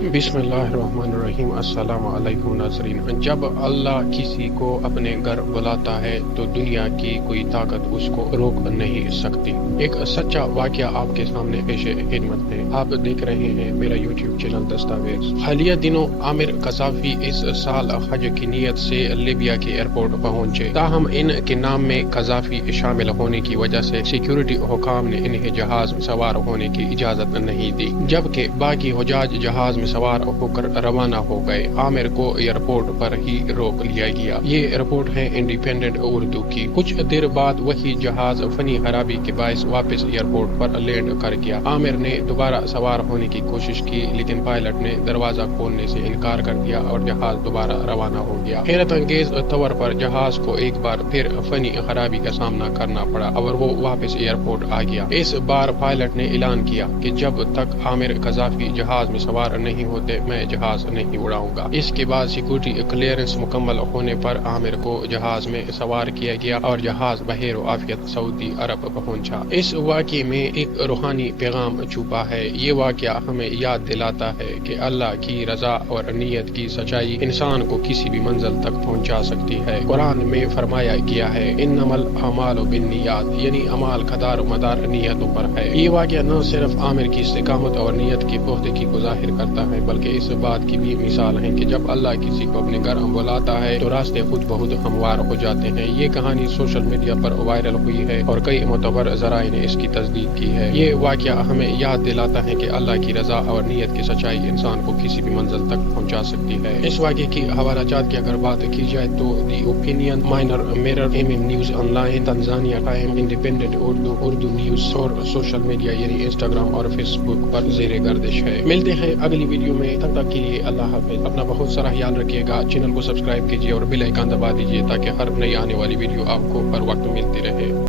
बिस्मिल्लाहिर्रहमानिर्रहीम। अस्सलाम वालेकुम नाज़रीन। जब अल्लाह किसी को अपने घर बुलाता है तो दुनिया की कोई ताकत उसको रोक नहीं सकती। एक सच्चा वाक़या आपके सामने पेशे खिदमत है। आप देख रहे हैं मेरा यूट्यूब चैनल दस्तावेज। हालिया दिनों आमिर कज़ाफ़ी इस साल हज की नीयत से लीबिया के एयरपोर्ट पहुंचे। ताहम इनके नाम में कज़ाफ़ी शामिल होने की वजह से सिक्योरिटी हुकाम ने इन्हें जहाज में सवार होने की इजाज़त नहीं दी, जबकि बाकी हुजाज जहाज में सवार होकर रवाना हो गए। आमिर को एयरपोर्ट पर ही रोक लिया गया। ये रिपोर्ट है इंडिपेंडेंट उर्दू की। कुछ देर बाद वही जहाज फनी खराबी के बायस वापस एयरपोर्ट पर लैंड कर गया। आमिर ने दोबारा सवार होने की कोशिश की, लेकिन पायलट ने दरवाजा खोलने से इनकार कर दिया और जहाज दोबारा रवाना हो गया। हैरत अंगेज तौर पर जहाज को एक बार फिर फनी खराबी का सामना करना पड़ा और वो वापस एयरपोर्ट आ गया। इस बार पायलट ने ऐलान किया कि जब तक आमिर कज़ाफ़ी जहाज में सवार नहीं होते मैं जहाज नहीं उड़ाऊंगा। इसके बाद सिक्योरिटी क्लियरेंस मुकम्मल होने पर आमिर को जहाज में सवार किया गया और जहाज बहर आफियत सऊदी अरब पहुंचा। इस वाक़ये में एक रूहानी पैगाम छुपा है। ये वाक़या हमें याद दिलाता है कि अल्लाह की रजा और नीयत की सच्चाई इंसान को किसी भी मंजिल तक पहुंचा सकती है। कुरान में फरमाया गया है, इन्नमल अमालु बिन्नियात, यानी अमाल का दार मदार नीयतों पर है। ये वाक़या न सिर्फ आमिर की इस्तिकामत और नीयत की पुख्तगी को जाहिर करता है, बल्कि इस बात की भी मिसाल है कि जब अल्लाह किसी को अपने घर बुलाता है तो रास्ते खुद बहुत हमवार हो जाते हैं। ये कहानी सोशल मीडिया पर वायरल हुई है और कई मुतबर ज़राए ने इसकी तस्दीक की है। ये वाक़या हमें याद दिलाता है कि अल्लाह की रजा और नीयत की सच्चाई इंसान को किसी भी मंजिल तक पहुँचा सकती है। इस वाक़ये की हवालाजात की अगर बात की जाए तो the opinion, minor mirror, MM news online, Tanzania time, independent Urdu news और सोशल मीडिया यानी इंस्टाग्राम और फेसबुक पर ज़ेरे गर्दिश है। मिलते हैं अगली वीडियो में, तब तक के लिए अल्लाह हाफ़िज़। अपना बहुत सारा ख्याल रखिएगा। चैनल को सब्सक्राइब कीजिए और बेल आइकन दबा दीजिए ताकि हर नई आने वाली वीडियो आपको हर वक्त मिलती रहे।